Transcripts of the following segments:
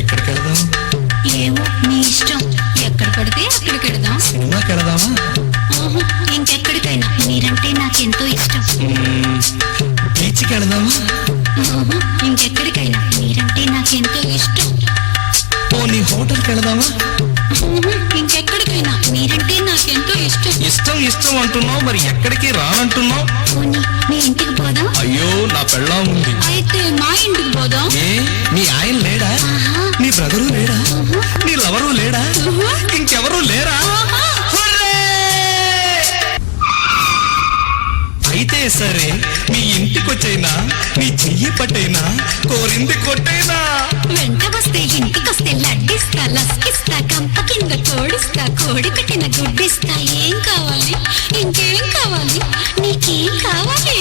ఎక్కడికి వెళదాం? ఏమో నీ ఇష్టం. ఎక్కడ పడితే అక్కడికి వెళదాం. సినిమాకి వెళదామా? ఇంకెక్కడికైనా. మీరంటే నాకెంతో ఇష్టం. బీచ్కి వెళదామా? ఇంకెక్కడికైనా. మీరంటే నాకెంతో ఇష్టం. పోనీ హోటల్కి వెళదామా? ఇంకెక్కడికైనా. మీరంటే నాకెంతో ఇష్టం. ఇష్టం ఇష్టం అంటున్నావు, మరి ఎక్కడికి రానంటున్నావు? పోనీ మీ ఇంటికి పోదాం. అయ్యో నా పెళ్ళాం ఉంది. అయితే మా ఇంటికి పోదాం. ఏ మీ ఆయన లేడా? నీ బ్రదరు లేడా? నీ లవరు లేడా? ఇంకెవరు లేరా? అయితే సరే, మీ ఇంటికొచ్చైనా నీ చెయ్యి పట్టైనా కోరింది కొట్టైనా. వెంట వస్తే ఇంటికొస్తే లడ్డిస్తా, లస్కిస్తా, కంప కింద కోడిస్తా, కోడి పెట్టిన గుడ్డిస్తా. ఏం కావాలి? ఇంకేం కావాలి? నీకేం కావాలి?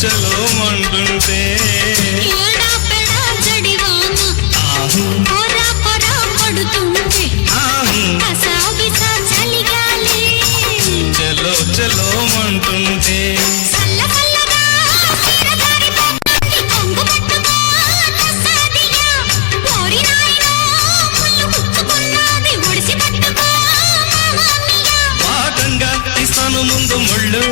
చలో మంటుంటే చలో చలో మంటుంటే వాటంగా ఇస్తాను ముందు ముళ్ళు.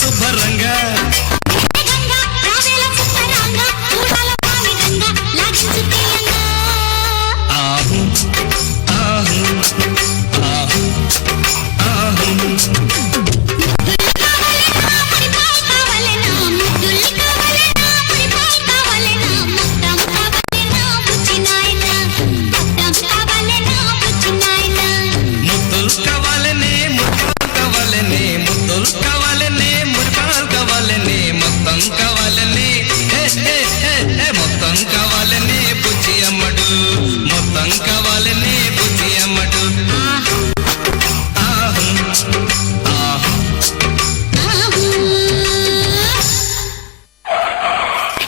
శుభ్రంగా మొత్తం కావాలని